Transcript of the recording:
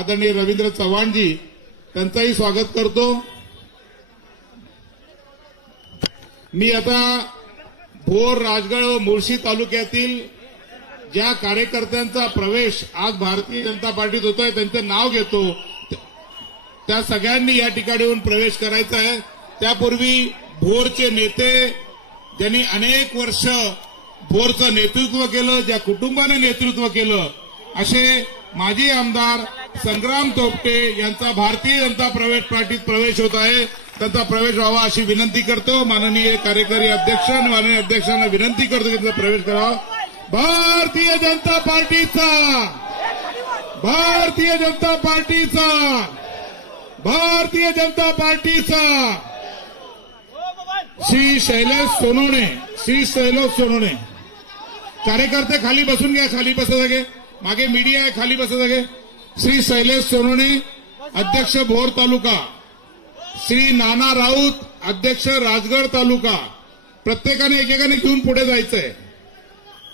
आदरणीय रवींद्र चव्हाणजी त्यांचाही स्वागत करतो। मी आता भोर, राजगड व मुळशी तालुक्यातील ज्या कार्यकर्त्यांचा प्रवेश आज भारतीय जनता पार्टीत होतोय त्यांचे नाव घेतो। त्या सगळ्यांनी या ठिकाणी येऊन प्रवेश करायचा आहे। त्यापूर्वी भोरचे नेते ज्यांनी अनेक वर्ष भोरचं नेतृत्व केलं, ज्या कुटुंबाने नेतृत्व केलं, असे माजी आमदार संग्राम थोपटे यांचा भारतीय जनता पार्टीत प्रवेश होत आहे। त्यांचा प्रवेश व्हावा अशी विनंती करतो। माननीय कार्यकारी अध्यक्ष आणि माननीय अध्यक्षांना विनंती करतो की त्यांचा प्रवेश करावा। भारतीय जनता पार्टीचा, भारतीय जनता पार्टीचा, भारतीय जनता पार्टीचा श्री शैलेश सोनवणे, श्री शैलेश सोनवणे। कार्यकर्ते खाली बसून घ्या, खाली बसा जागे, मागे मीडिया आहे, खाली बसा जागे। श्री शैलेश सोनवणे अध्यक्ष भोर तालुका, श्री नाना राऊत अध्यक्ष राजगड तालुका। प्रत्येकाने एकेकाने घेऊन पुढे जायचंय।